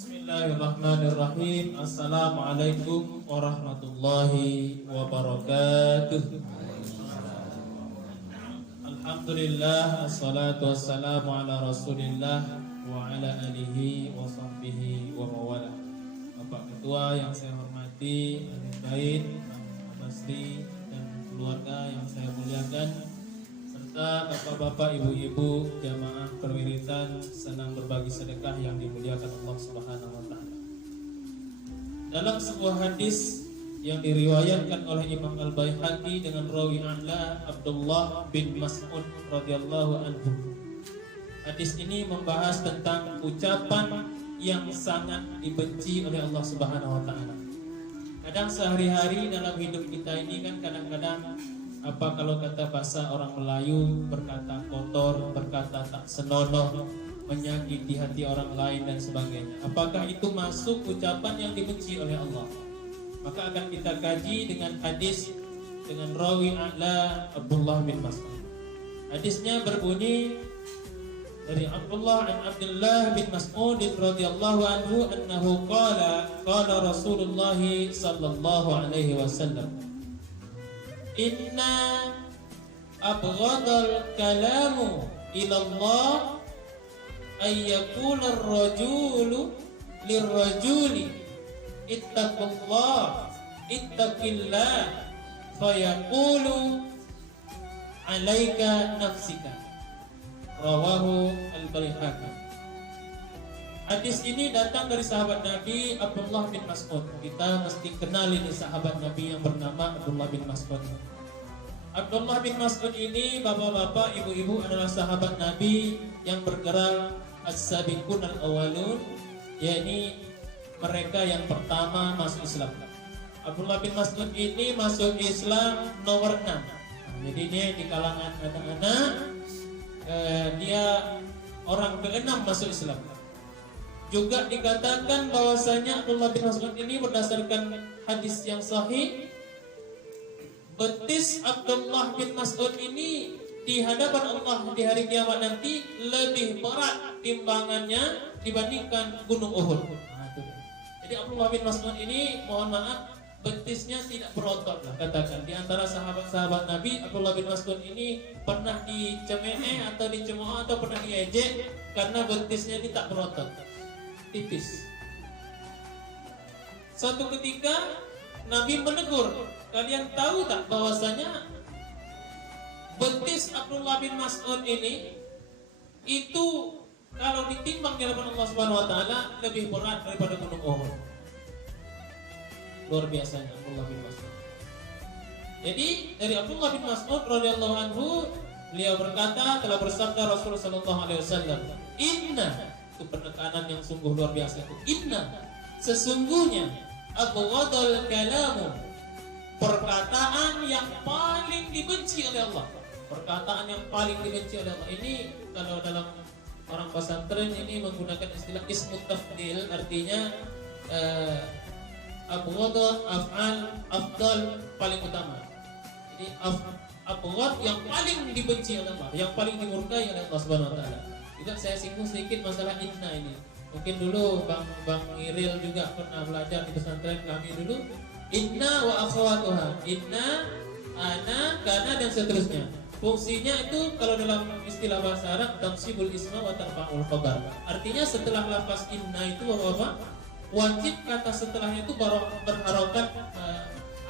Bismillahirrahmanirrahim. Assalamualaikum warahmatullahi wabarakatuh. Alhamdulillah, assalatu wassalamu ala rasulillah wa ala alihi wa sahbihi wa mawala. Bapak Ketua yang saya hormati, Amin Bait, Basri dan keluarga yang saya muliakan, serta bapak-bapak, ibu-ibu, jamaah perwiritan senang berbagi sedekah yang dimuliakan Allah Subhanahu wa taala. Dalam sebuah hadis yang diriwayatkan oleh Imam Al-Baihaqi dengan rawi a'la Abdullah bin Mas'ud radhiyallahu anhu. Hadis ini membahas tentang ucapan yang sangat dibenci oleh Allah Subhanahu wa taala. Kadang sehari-hari dalam hidup kita ini kan kadang-kadang kalau kata bahasa orang Melayu, berkata kotor, berkata tak senonoh, menyakiti hati orang lain dan sebagainya. Apakah itu masuk ucapan yang dibenci oleh Allah? Maka akan kita kaji dengan hadis dengan rawi a'la Abdullah bin Mas'ud. Hadisnya berbunyi dari Abdullah bin Mas'ud radhiyallahu anhu annahu qala Rasulullah sallallahu alaihi wasallam, inna abghadal kalamu ila Allah ayyakuna ar-rajulu lirrajuli ittaqullah ittaqillah fayaqulu alaika nafsika, rawahu al-Baihaqi. Hadis ini datang dari sahabat Nabi Abdullah bin Mas'ud. Kita mesti kenal ini sahabat Nabi yang bernama Abdullah bin Mas'ud. Abdullah bin Mas'ud ini, bapak-bapak, ibu-ibu, adalah sahabat Nabi yang bergerak as-sabiqun al-awwalun, yakni mereka yang pertama masuk Islam. Abdullah bin Mas'ud ini masuk Islam nomor 6. Jadi dia di kalangan anak-anak, dia orang ke-6 masuk Islam. Juga dikatakan bahwasanya Abdullah bin Mas'ud ini berdasarkan hadis yang sahih, betis Abdullah bin Mas'ud ini di hadapan Allah di hari kiamat nanti lebih berat timbangannya dibandingkan gunung Uhud. Jadi Abdullah bin Mas'ud ini, mohon maaf, betisnya tidak berotot lah katakan. Di antara sahabat-sahabat Nabi, Abdullah bin Mas'ud ini pernah dicemooh atau dicemooh atau pernah diejek karena betisnya ini tak berotot, tipis. Suatu ketika Nabi menegur, kalian tahu tak bahwasanya betis Abdullah bin Mas'ud ini itu kalau ditimbang di hadapan Allah Subhanahu wa taala lebih berat daripada gunung Uhud. Luar biasanya Abdullah bin Mas'ud. Jadi dari Abdullah bin Mas'ud radhiyallahu anhu, beliau berkata, telah bersabda Rasulullah sallallahu alaihi wasallam, inna, itu penekanan yang sungguh luar biasa itu, inna, sesungguhnya abghadal kalamu, perkataan yang paling dibenci oleh Allah. Perkataan yang paling dibenci oleh Allah ini, kalau dalam orang pesantren ini menggunakan istilah ismut tafdil, artinya abghad, af'al, afdal, paling utama. Jadi abghad yang paling dibenci oleh Allah, yang paling dimurkai oleh Allah Subhanahu wa taala. Juga saya singgung sedikit masalah inna ini. Mungkin dulu Bang Iril juga pernah belajar di pesantren kami dulu. Inna wa akhawatuha, inna, ana, kana, dan seterusnya. Fungsinya itu kalau dalam istilah bahasa Arab tansibul isma wa tarfa'ul khabar. Artinya setelah lafaz inna itu apa? Wajib kata setelahnya itu berharokat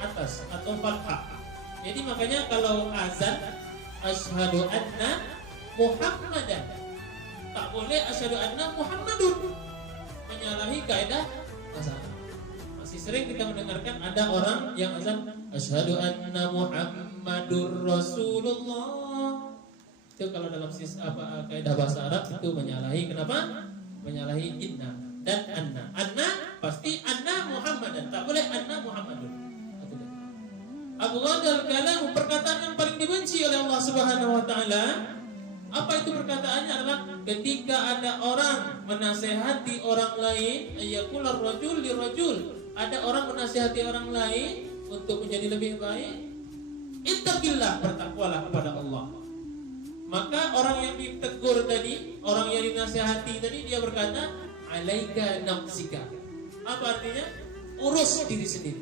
atas atau fathah. Jadi makanya kalau azan asyhadu anna Muhammadan, tak boleh asyhadu anna Muhammadun, menyalahi kaidah bahasa Arab. Masih sering kita mendengarkan ada orang yang azan asyhadu anna Muhammadur Rasulullah. Itu kalau dalam kaidah bahasa Arab itu menyalahi, kenapa? Menyalahi inna dan anna. Anna pasti anna Muhammadan, tak boleh anna Muhammadun. Abghadal kalam, perkataan yang paling dibenci oleh Allah Subhanahu wa taala. Apa itu perkataannya? Adalah ketika ada orang menasehati orang lain, ayakular rajul lirajul, ada orang menasehati orang lain untuk menjadi lebih baik, ittaqillah, bertakwalah kepada Allah. Maka orang yang ditegur tadi, orang yang dinasihati tadi, dia berkata, alaika nafsika. Apa artinya? Urus diri sendiri.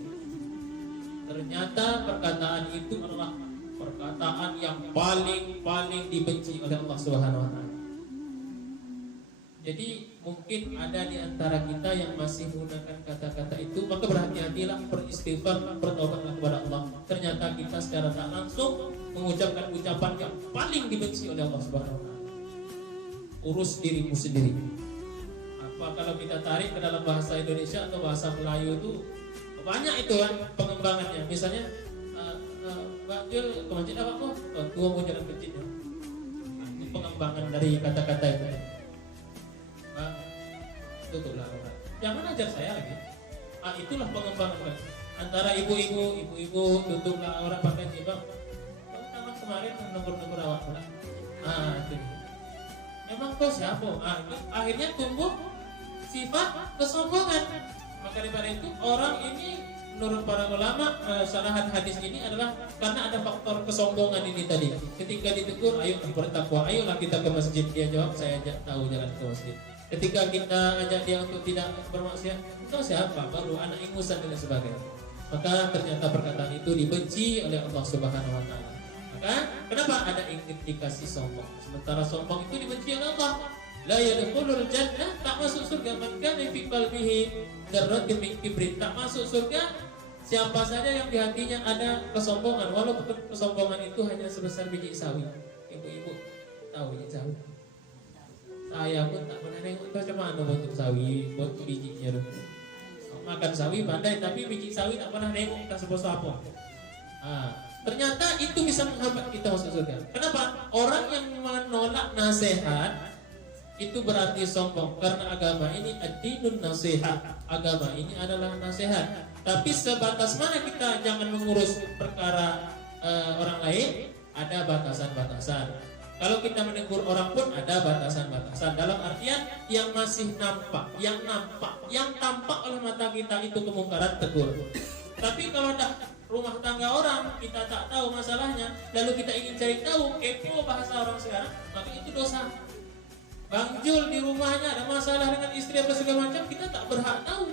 Ternyata perkataan itu adalah perkataan yang paling dibenci oleh Allah Subhanahu wa taala. Jadi mungkin ada di antara kita yang masih menggunakan kata-kata itu, maka berhati-hatilah, beristighfar, bertobatlah kepada Allah. Ternyata kita secara tak langsung mengucapkan ucapan yang paling dibenci oleh Allah Subhanahu wa taala. Urus dirimu sendiri. Apa kalau kita tarik ke dalam bahasa Indonesia atau bahasa Melayu itu banyak itu kan pengembangannya. Misalnya Mbak Jul ke masjid apa kok? Tua mau jalan ke masjid. Itu pengembangan dari kata-kata itu. Tutuplah orang. Jangan ajar saya lagi. Itulah pengembangan kan. Antara ibu-ibu tutuplah orang pakai jilbab. Kamu kemarin negur-negur awak pula. Itu. Memang kau siapa? Akhirnya tumbuh sifat kesombongan. Maka daripada itu orang ini menurut para ulama syarahan hadis ini adalah karena ada faktor kesombongan ini tadi. Ketika ditegur, ayo bertakwa, ayolah kita ke masjid. Dia jawab, saya tahu jalan ke masjid. Ketika kita ajak dia untuk tidak bermaksiat, engkau siapa? Baru anak ingusan dan sebagainya. Maka ternyata perkataan itu dibenci oleh Allah Subhanahu wa taala. Maka kenapa ada indikasi sombong? Sementara sombong itu dibenci oleh Allah. La yadkhulul jannah, tak masuk surga man kana fi qalbihi dzarratun min kibrin. Tak masuk surga siapa saja yang di hatinya ada kesombongan, walaupun kesombongan itu hanya sebesar biji sawi. Ibu-ibu tahu biji sawi? Saya pun tak pernah nengok itu macam mana bentuk sawi, bentuk bijinya tu. Makan sawi pandai, tapi biji sawi tak pernah nengok tak sebesar apa. Ternyata itu bisa menghambat kita masuk surga. Kenapa? Orang yang menolak nasihat itu berarti sombong, karena agama ini ad-dinun nasihat. Agama ini adalah nasihat. Tapi sebatas mana kita jangan mengurus perkara orang lain, ada batasan-batasan. Kalau kita menegur orang pun ada batasan-batasan. Dalam artian yang masih nampak, yang tampak oleh mata kita itu kemungkaran, tegur. Tapi kalau dah rumah tangga orang kita tak tahu masalahnya, lalu kita ingin cari tahu, kepo bahasa orang sekarang, maka itu dosa. Bang Jul di rumahnya ada masalah dengan istri apa segala macam, kita tak berhak tahu.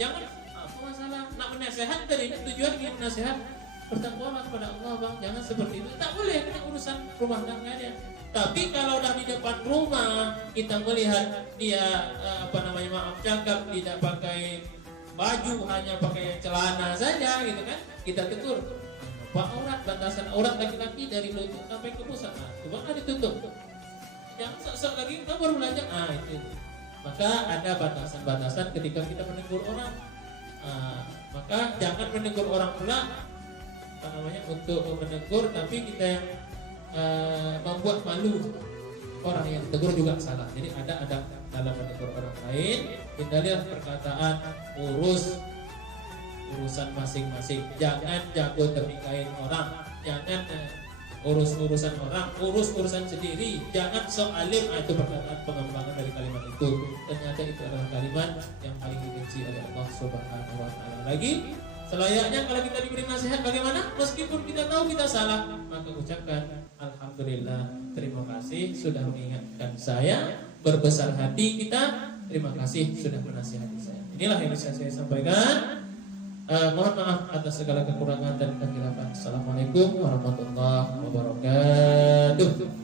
Jangan apa masalah, nak menasihat tadi tujuan ingin nasihat, bertakwalah kepada Allah bang, jangan seperti itu. Tak boleh, kena urusan rumah tangga dia. Tapi kalau dah di depan rumah kita melihat dia maaf cakap, tidak pakai baju, hanya pakai celana saja gitu kan, kita tegur. Pak aurat, batasan aurat laki-laki dari lutut sampai ke pusat, coba ditutup. Jangan sok-sok lagi kita baru belajar. Itu. Maka ada batasan-batasan ketika kita menegur orang. Maka jangan menegur orang pula untuk menegur, tapi kita yang membuat malu orang yang tegur juga salah. Jadi ada dalam menegur orang lain, kita lihat perkataan, urusan masing-masing. Jangan jago ternikahin orang, jangan urus urusan orang, urus urusan sendiri. Jangan sok alim. Itu perkataan pengembangan dari kalimat itu. Ternyata itu adalah kalimat yang paling dibenci oleh Allah Subhanahu wa taala. Lagi selayaknya kalau kita diberi nasihat bagaimana? Meskipun kita tahu kita salah, maka ucapkan alhamdulillah, terima kasih sudah mengingatkan saya, berbesar hati kita, terima kasih sudah menasihati saya. Inilah yang bisa saya sampaikan. Mohon maaf atas segala kekurangan dan kehilafan. Assalamualaikum warahmatullahi wabarakatuh.